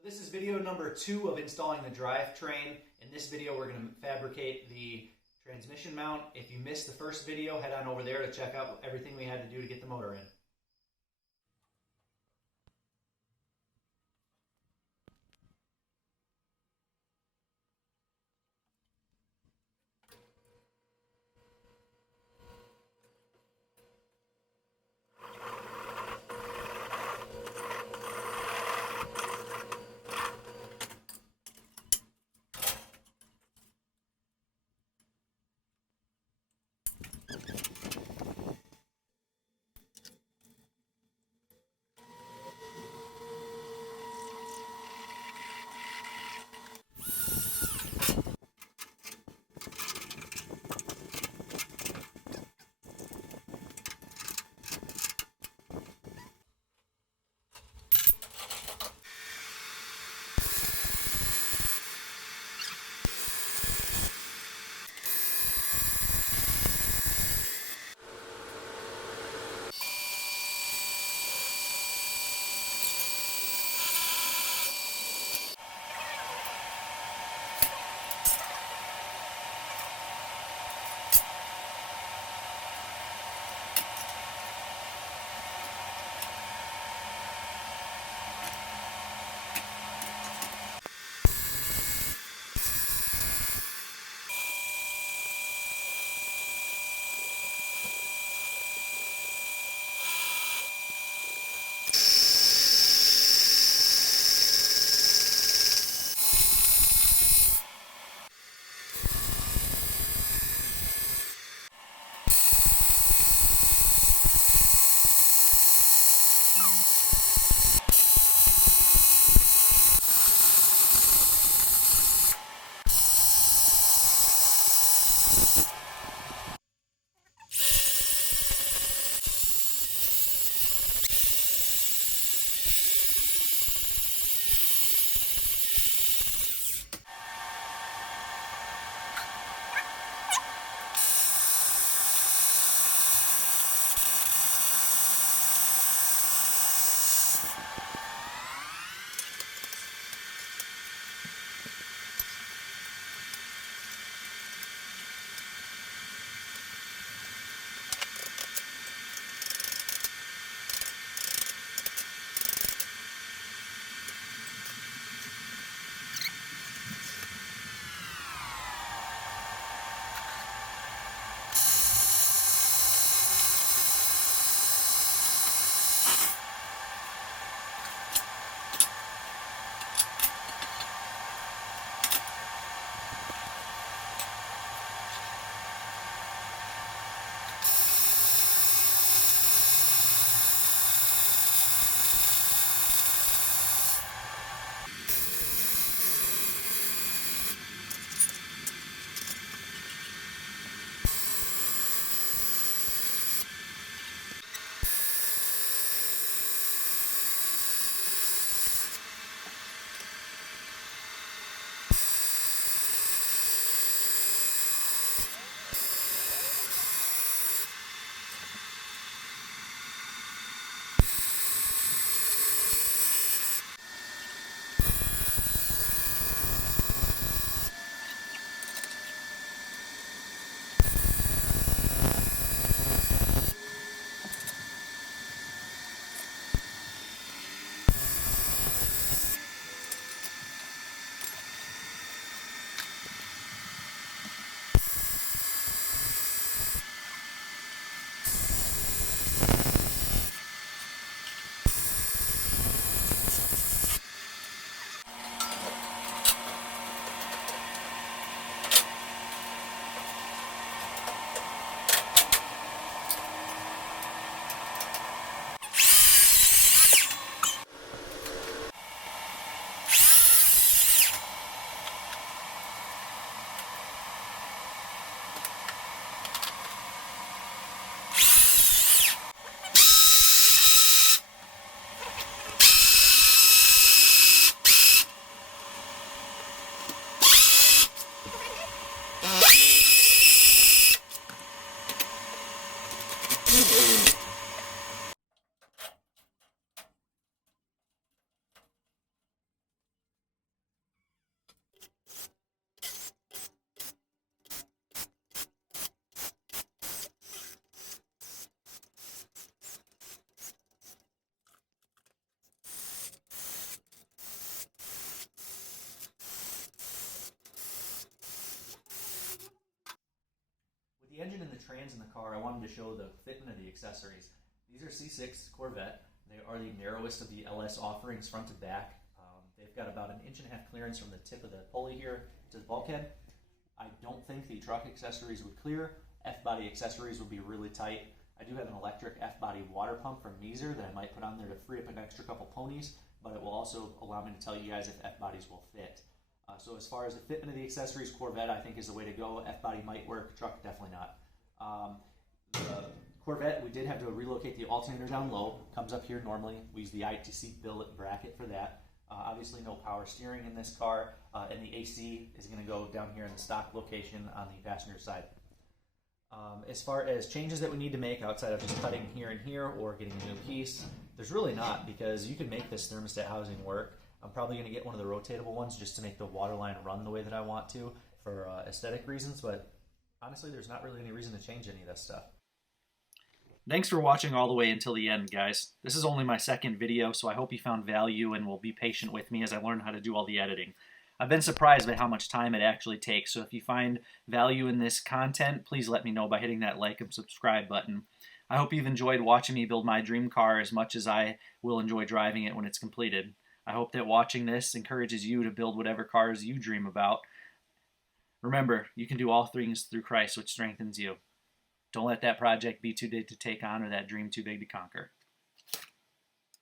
So this is video number 2 of installing the drivetrain. In this video we're going to fabricate the transmission mount. If you missed the first video, head on over there to check out everything we had to do to get the motor in. trans in the car, I wanted to show the fitment of the accessories. These are C6 Corvette. They are the narrowest of the LS offerings front to back. They've got about 1.5 inches clearance from the tip of the pulley here to the bulkhead. I don't think the truck accessories would clear. F-body accessories would be really tight. I do have an electric F-body water pump from Meezer that I might put on there to free up an extra couple ponies, but it will also allow me to tell you guys if F-bodies will fit. So as far as the fitment of the accessories, Corvette I think is the way to go. F-body might work, truck definitely not. The Corvette, we did have to relocate the alternator down low. Comes up here normally. We use the ITC billet bracket for that. Obviously no power steering in this car, and the AC is going to go down here in the stock location on the passenger side. As far as changes that we need to make outside of just cutting here and here or getting a new piece, there's really not, because you can make this thermostat housing work. I'm probably going to get one of the rotatable ones just to make the water line run the way that I want to for aesthetic reasons, but honestly there's not really any reason to change any of this stuff. Thanks for watching all the way until the end, guys. This is only my second video, so I hope you found value and will be patient with me as I learn how to do all the editing. I've been surprised by how much time it actually takes, so if you find value in this content, please let me know by hitting that like and subscribe button. I hope you've enjoyed watching me build my dream car as much as I will enjoy driving it when it's completed. I hope that watching this encourages you to build whatever cars you dream about. Remember, you can do all things through Christ, which strengthens you. Don't let that project be too big to take on or that dream too big to conquer.